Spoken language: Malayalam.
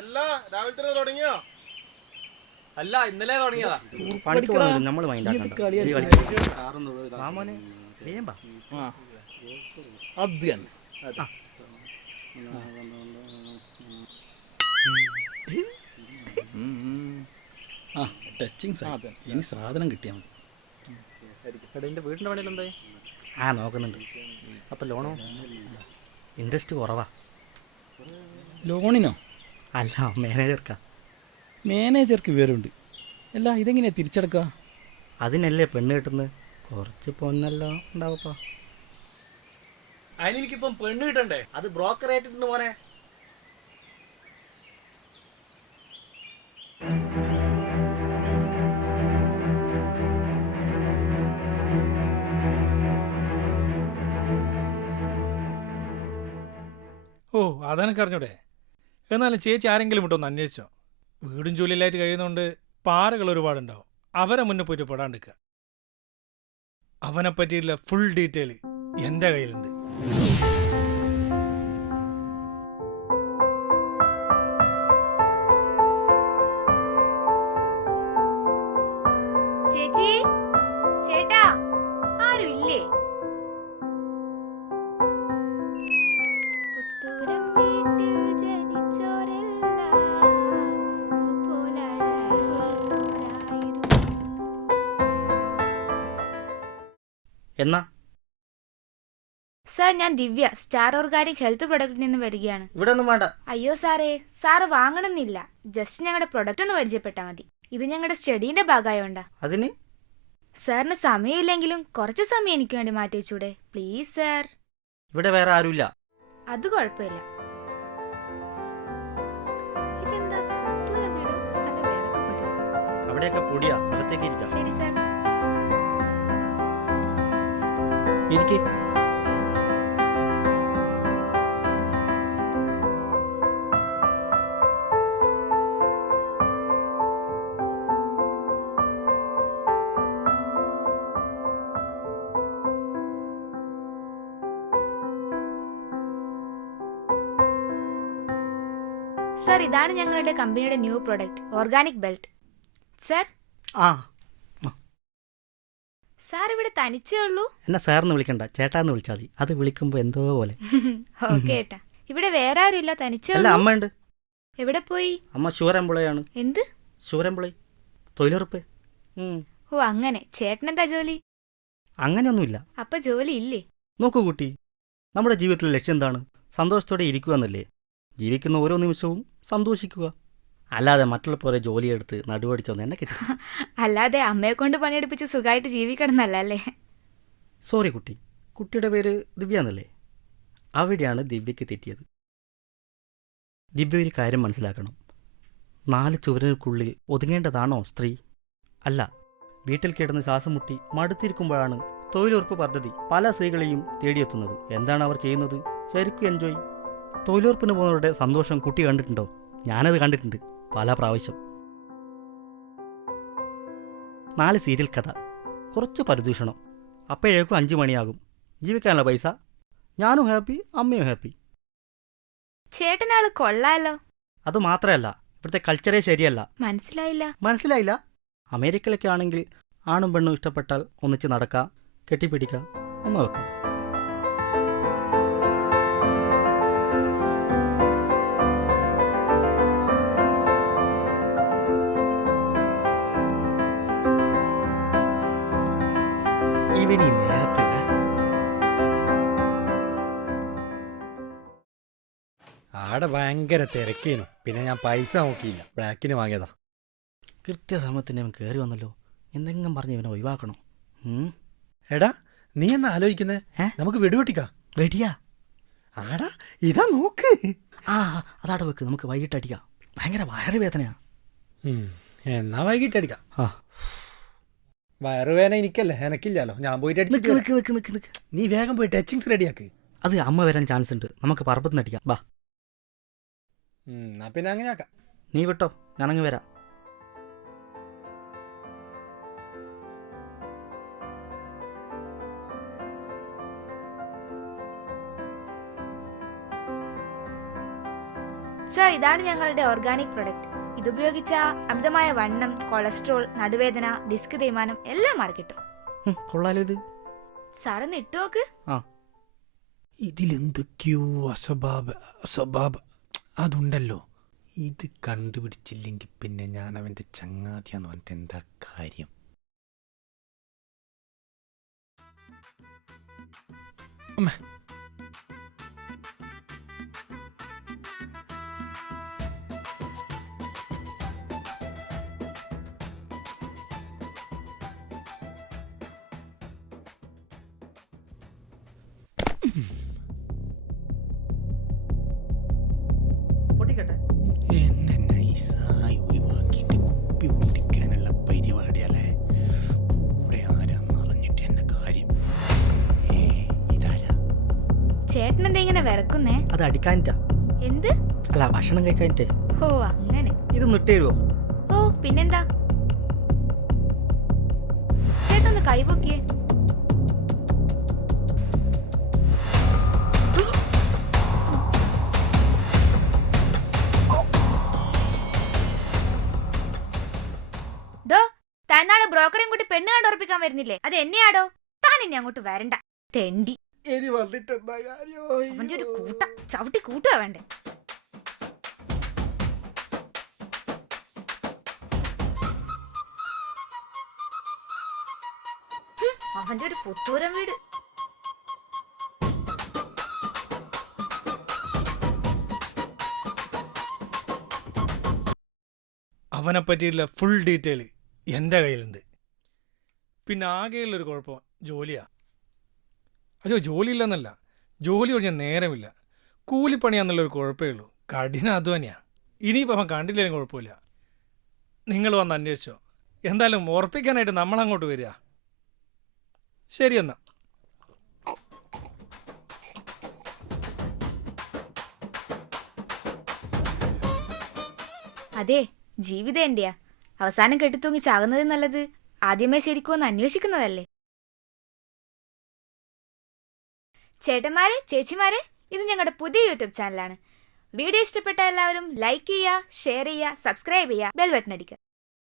എല്ലാ രാവിലെ തന്നെ തുടങ്ങിയോ? അല്ല ഇന്നലെ തുടങ്ങിയതാ. നമ്മള് അത് തന്നെ ആ ടച്ചിങ് ഇനി സാധനം കിട്ടിയാൽ മതി. എന്റെ വീടിന്റെ പണിയിൽ എന്തായി? നോക്കുന്നുണ്ട്. അപ്പൊ ലോണോ? ഇൻട്രസ്റ്റ് കുറവാ. ലോണിനോ? അല്ല, മാനേജർക്കാ. മാനേജർക്ക് വിവരമുണ്ട്. അല്ല, ഇതെങ്ങനെയാ തിരിച്ചടക്കുക? അതിനല്ലേ പെണ്ണ് കിട്ടുന്നത്. കുറച്ച് പൊന്നെല്ലാം ഉണ്ടാവപ്പാ. അതിനെനിക്കിപ്പം പെണ്ണ് കിട്ടണ്ടേ? അത് ബ്രോക്കർ ആയിട്ടുണ്ട് മോനെ. ഓ, അതെനിക്ക് അറിഞ്ഞൂടെ. എന്നാലും ചേച്ചി ആരെങ്കിലും ഇട്ടൊന്ന് അന്വേഷിച്ചോ. വീടും ജോലിയിലായിട്ട് കഴിയുന്നതുകൊണ്ട് പാറകൾ ഒരുപാടുണ്ടാവും. അവരെ മുന്നിൽ പോയിട്ട് പെടാണ്ടിരിക്കുക. അവനെ പറ്റിയിട്ടുള്ള ഫുൾ ഡീറ്റെയിൽ എൻ്റെ കയ്യിലുണ്ട്. ചേച്ചി, ചേട്ടാ, ആരും ഇല്ലേ? പുത്തൂരം വീട്ടിൽ ജനിച്ചോരെല്ലാം പൂപ്പോലഴകുള്ളോരായിരുന്നു. എന്നാ സാർ, ഞാൻ ദിവ്യ, സ്റ്റാർ ഓർഗാനിക് ഹെൽത്ത് പ്രൊഡക്റ്റിൽ നിന്ന് വരികയാണ്. ഇവിടെ ഒന്നും വേണ്ട. അയ്യോ സാറേ, സാറ് വാങ്ങണമെന്നില്ല. ജസ്റ്റ് ഞങ്ങളുടെ പ്രൊഡക്റ്റ് ഒന്ന് പരിചയപ്പെട്ടാൽ മതി. ഇത് ഞങ്ങളുടെ സ്റ്റഡീന്റെ ഭാഗമായോണ്ടാ. അതിന് സാറിന് സമയമില്ലെങ്കിലും കുറച്ച് സമയം എനിക്ക് വേണ്ടി മാറ്റി വെച്ചൂടെ പ്ലീസ് സാർ? ഇവിടെ വേറെ ആരുമില്ല. അത് കുഴപ്പമില്ല. ഇതെന്താ പുത്തൂരം വീടോ? അല്ല, വേറെ വീടോ? അവിടെയൊക്കെ പൊടിയാ. അകത്തേക്ക് ഇരിക്കാം. ശരി സാർ. ഇരിക്ക്. സാർ, ഇതാണ് ഞങ്ങളുടെ കമ്പനിയുടെ new product, organic belt. Sir, ആ സാർ ഇവിടെ തനിച്ചേ ഉള്ളൂ? എന്നെ സാറിന് വിളിക്കണ്ട, ചേട്ടാന്ന് വിളിച്ചാൽ മതി. അത് വിളിക്കുമ്പോ എന്തോ പോലെ. ഓക്കെ ഏട്ടാ. ഇവിടെ വേറെ ആരും ഇല്ല, തനിച്ചേ അല്ല, ഉള്ളൂ? അമ്മയുണ്ട്. എവിടെ പോയി? അമ്മ ഷൂറെംപ്ലോയാണ്. എന്ത് ഷൂറെംപ്ലോയി, തൊഴിലുറപ്പ്. ഓ അങ്ങനെ. ചേട്ടനെന്താ ജോലി? അങ്ങനെയൊന്നുമില്ല. അപ്പൊ ജോലി ഇല്ലേ? നോക്കൂ കുട്ടി, നമ്മുടെ ജീവിതത്തിലെ ലക്ഷ്യം എന്താണ്? സന്തോഷത്തോടെ ഇരിക്കുക എന്നല്ലേ? ജീവിക്കുന്ന ഓരോ നിമിഷവും സന്തോഷിക്കുക. അല്ലാതെ മറ്റുള്ള പോലെ ജോലിയെടുത്ത് നടുവടിക്കൊന്നും എന്നെ കിട്ടും. അല്ലാതെ അമ്മയെ കൊണ്ട് പണിയെടുപ്പിച്ച് സുഖമായിട്ട് ജീവിക്കണമെന്നല്ല അല്ലേ? സോറി കുട്ടി, കുട്ടിയുടെ പേര് ദിവ്യ എന്നല്ലേ? അവിടെയാണ് ദിവ്യയ്ക്ക് തെറ്റിയത്. ദിവ്യ ഒരു കാര്യം മനസ്സിലാക്കണം. 4 ചുവരുകൾക്കുള്ളിൽ ഒതുങ്ങേണ്ടതാണോ സ്ത്രീ? അല്ല. വീട്ടിൽ കിടന്ന് ശ്വാസം മുട്ടി മടുത്തിരിക്കുമ്പോഴാണ് തൊഴിലുറപ്പ് പദ്ധതി പല സ്ത്രീകളെയും തേടിയെത്തുന്നത്. എന്താണ് അവർ ചെയ്യുന്നത്? ശരിക്കും എൻജോയ്. തൊഴിലുറപ്പിന് പോകുന്നവരുടെ സന്തോഷം കുട്ടി കണ്ടിട്ടുണ്ടോ? ഞാനത് കണ്ടിട്ടുണ്ട് പല പ്രാവശ്യം. 4 സീരിയൽ കഥ, കുറച്ച് പരിദൂഷണം, അപ്പോഴേക്കും 5 മണിയാകും. ജീവിക്കാനുള്ള പൈസ. ഞാനും ഹാപ്പി, അമ്മയും ഹാപ്പി. ചേട്ടനാള് കൊള്ളാലോ. അതുമാത്രമല്ല, ഇവിടുത്തെ കൾച്ചറേ ശരിയല്ല. മനസ്സിലായില്ല. അമേരിക്കയിലൊക്കെ ആണെങ്കിൽ ആണും പെണ്ണും ഇഷ്ടപ്പെട്ടാൽ ഒന്നിച്ച് നടക്കാം, കെട്ടിപ്പിടിക്കാം, ഒന്ന് വെക്കാം. ഇവനി നേരത്തെ ആടെ ഭയങ്കര തിരക്കേനു. പിന്നെ ഞാൻ പൈസ നോക്കിയില്ല, ബ്ലാക്കിന് വാങ്ങിയതാ. കൃത്യസമയത്തിന് ഇവൻ കയറി വന്നല്ലോ. എന്തെങ്കിലും പറഞ്ഞ് ഇവനെ ഒഴിവാക്കണം. എടാ, നീ എന്നാ ആലോചിക്കുന്നേ? നമുക്ക് വെടിവെട്ടിക്കാം. വെടിയാ? ആടാ, ഇതാ നോക്ക്. അതാടെ വെക്ക്, നമുക്ക് വൈകിട്ട് അടിക്കാം. ഭയങ്കര വയറുവേദനയാ. എന്നാ വൈകിട്ട് അടിക്കാം. വയറുവേദന എനിക്കല്ലേ, എനക്കില്ലല്ലോ. ഞാൻ പോയിട്ട് അടിച്ചു. നീ വേഗം പോയി ടച്ചിങ്സ് റെഡിയാക്ക്. അത് അമ്മ വരാൻ ചാൻസ് ഉണ്ട്. നമുക്ക് പറമ്പത്ത് നടിക്കാം. ബാ. എന്നാ പിന്നെ അങ്ങനെ ആക്കാം. നീ വിട്ടോ, ഞാനങ്ങ് വരാം. സർ, ഇതാണ് ഞങ്ങളുടെ ഓർഗാനിക് പ്രൊഡക്റ്റ്. ഇതുപയോഗിച്ച അമിതമായ വണ്ണം, കൊളസ്ട്രോൾ, നടുവേദന, ഡിസ്ക് തേയ്മാനം എല്ലാം മാറി കിട്ടും. കൊള്ളാലോ ഇത്. സാറൊന്ന് ഇട്ടു നോക്ക്. ഇതിലെന്തൊക്കെയോ അസ്വഭാവ അതുണ്ടല്ലോ. ഇത് കണ്ടുപിടിച്ചില്ലെങ്കിൽ പിന്നെ ഞാൻ അവൻ്റെ ചങ്ങാതിയാന്ന് പറഞ്ഞിട്ട് എന്താ കാര്യം? അമ്മ പൊട്ടിക്കട്ടെ. എന്നെ നൈസായി ഒഴിവാക്കിയിട്ട് കുപ്പി പൊട്ടിക്കാനുള്ള പരിപാടിയല്ലേ. കൂടെ ആരാന്ന് അറിഞ്ഞിട്ട് എന്നെ കാര്യം. ഇതാരാ? ചേട്ടനെന്താ ഇങ്ങനെ വിറക്കുന്നേ? അത് അടിക്കാനിട്ടാ. എന്ത്? അല്ല, ഭക്ഷണം കഴിക്കാനിട്ടേ. ഓ അങ്ങനെ. ഇത് നിട്ടേരുവോ? ഓ പിന്നെന്താ. ചേട്ടൊന്ന് കൈപൊക്കിയേ. തന്നാള് ബ്രോക്കറേയും കൂട്ടി പെണ്ണ് കണ്ട് ഉറപ്പിക്കാൻ വരുന്നില്ലേ? അത് എന്നെയാടോ. താൻ ഇനി അങ്ങോട്ട് വരണ്ട തെണ്ടി. ഇനി വന്നിട്ടെന്താ കാര്യം? അവന്റെ ഒരു കൂട്ട ചവിട്ടി കൂട്ടുക വേണ്ടേ. അവന്റെ ഒരു പുത്തൂരം വീട്. അവനെ പറ്റിയിട്ടുള്ള ഫുൾ ഡീറ്റെയിൽ എൻ്റെ കയ്യിലുണ്ട്. പിന്നെ ആകെയുള്ളൊരു കുഴപ്പം ജോലിയാ. അയ്യോ, ജോലിയില്ലെന്നല്ല, ജോലി ഒഴിഞ്ഞാൽ നേരമില്ല. കൂലിപ്പണിയാന്നുള്ളൊരു കുഴപ്പമേ ഉള്ളൂ. കഠിനാധ്വാനിയാ. ഇനിയിപ്പോൾ അവൻ കണ്ടില്ലെങ്കിലും കുഴപ്പമില്ല. നിങ്ങൾ വന്ന് അന്വേഷിച്ചോ. എന്തായാലും ഉറപ്പിക്കാനായിട്ട് നമ്മളങ്ങോട്ട് വരിക. ശരിയെന്നാ. അതെ, ജീവിതം എന്റെയാ. അവസാനം കെട്ടിത്തൂങ്ങി ചാകുന്നത് നല്ലത് ആദ്യമേ ശരിക്കുമെന്ന് അന്വേഷിക്കുന്നതല്ലേ. ചേട്ടന്മാരെ, ചേച്ചിമാരെ, ഇത് ഞങ്ങളുടെ പുതിയ യൂട്യൂബ് ചാനലാണ്. വീഡിയോ ഇഷ്ടപ്പെട്ട എല്ലാവരും ലൈക്ക് ചെയ്യുക, ഷെയർ ചെയ്യുക, സബ്സ്ക്രൈബ് ചെയ്യുക, ബെൽ ബട്ടൺ അടിക്കുക.